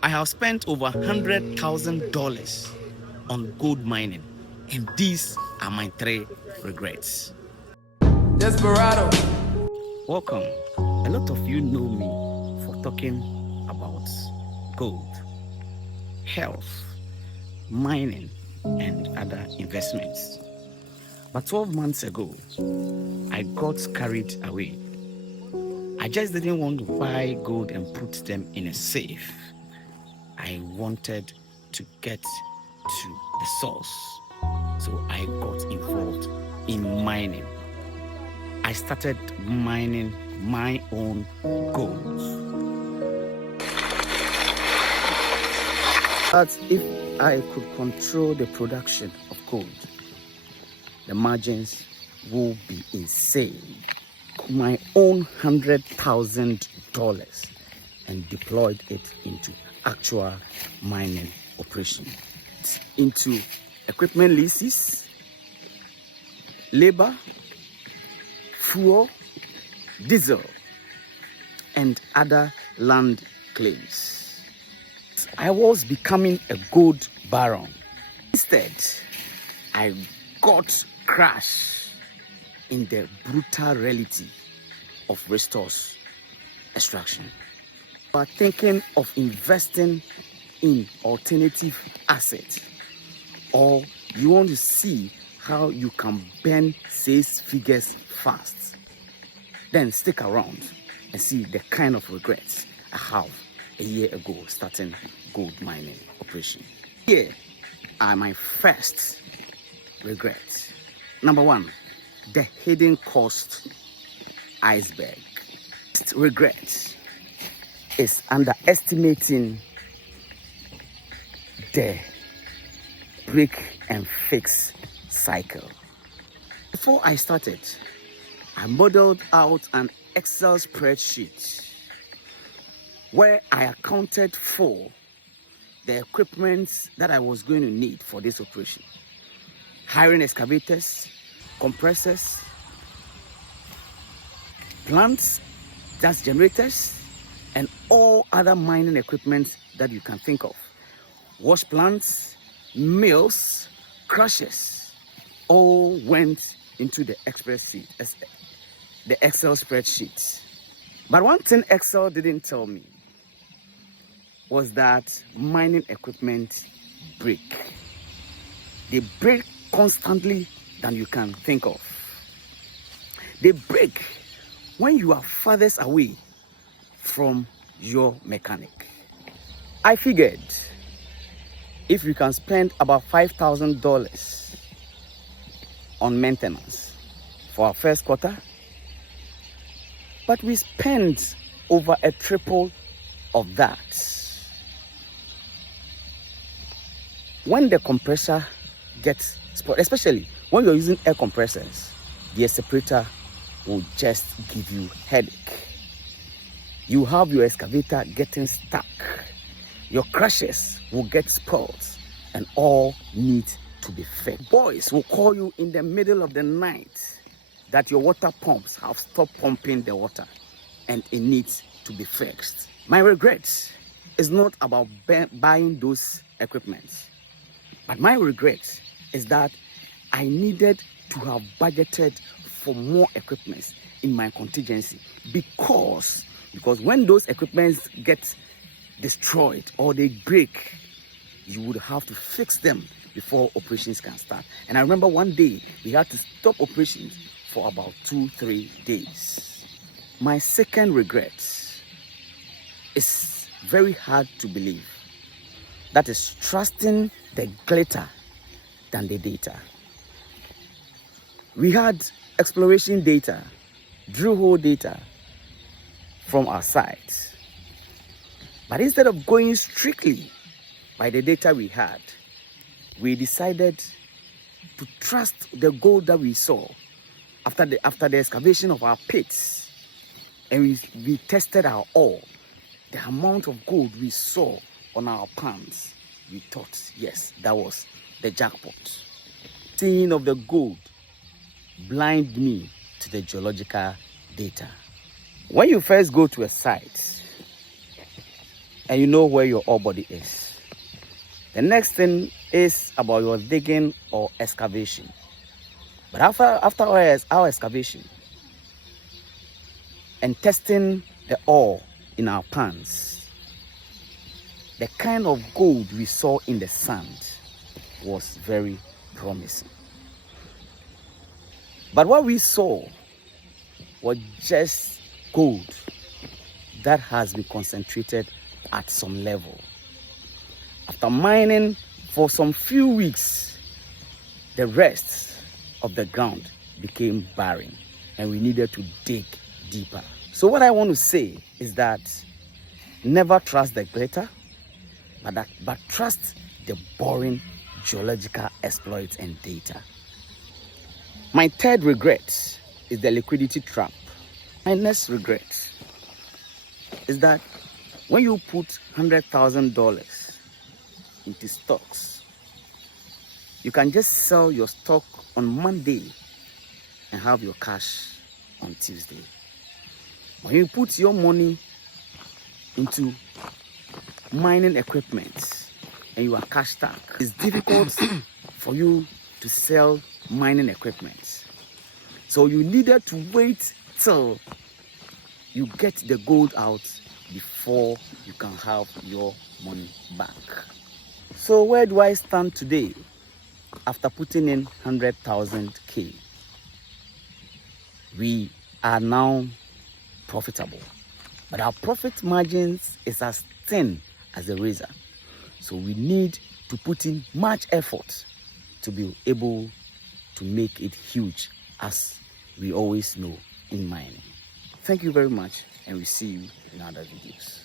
I have spent over $100,000 on gold mining, and these are my 3 regrets. Desperado. Welcome. A lot of you know me for talking about gold, health, mining, and other investments. But 12 months ago, I got carried away. I just didn't want to buy gold and put them in a safe. I wanted to get to the source. So I got involved in mining. I started mining my own gold. But if I could control the production of gold, the margins will be insane. My own $100,000 and deployed it into actual mining operation, into equipment leases, labor, fuel, diesel, and other land claims. I was becoming a gold baron. Instead, I got crushed in the brutal reality of resource extraction. You are thinking of investing in alternative assets, or you want to see how you can burn 6 figures fast, then stick around and see the kind of regrets I have a year ago starting gold mining operation. Here are my first regrets. Number 1, the hidden cost iceberg. First regret is underestimating the break and fix cycle. Before I started, I modeled out an Excel spreadsheet where I accounted for the equipment that I was going to need for this operation. Hiring excavators, compressors, plants, gas generators, and all other mining equipment that you can think of. Wash plants, mills, crushers, all went into the Excel spreadsheet. But one thing Excel didn't tell me was that mining equipment break. They break constantly than you can think of. They break when you are farthest away from your mechanic. I figured if we can spend about $5,000 on maintenance for our first quarter, but we spent over a triple of that. When the compressor gets spoiled, especially when you're using air compressors, the separator will just give you headache. You have your excavator getting stuck. Your crushers will get spoiled and all need to be fixed. Boys will call you in the middle of the night that your water pumps have stopped pumping the water and it needs to be fixed. My regret is not about buying those equipment, but my regret is that I needed to have budgeted for more equipment in my contingency because when those equipments get destroyed or they break, you would have to fix them before operations can start. And I remember one day we had to stop operations for about 2-3 days. My second regret is very hard to believe. That is trusting the glitter than the data. We had exploration data, drill hole data from our site. But instead of going strictly by the data we had, we decided to trust the gold that we saw after the excavation of our pits. And we tested our ore. The amount of gold we saw on our pans, we thought, yes, that was the jackpot. Seeing of the gold blind me to the geological data. When you first go to a site, and you know where your ore body is. The next thing is about your digging or excavation. But after our excavation and testing the ore in our pans, the kind of gold we saw in the sand was very promising. But what we saw was just gold that has been concentrated at some level. After mining for some few weeks, the rest of the ground became barren and we needed to dig deeper. So what I want to say is that never trust the glitter, but trust the boring geological exploits and data. My third regret is the liquidity trap. My next regret is that when you put $100,000 into stocks, you can just sell your stock on Monday and have your cash on Tuesday. When you put your money into mining equipment and you are cash stuck, it's difficult for you to sell mining equipment. So you needed to wait till you get the gold out before you can have your money back. So where do I stand today after putting in 100,000 K? We are now profitable, but our profit margins is as thin as a razor. So we need to put in much effort to be able to make it huge, as we always know in mining. Thank you very much, and we see you in other videos.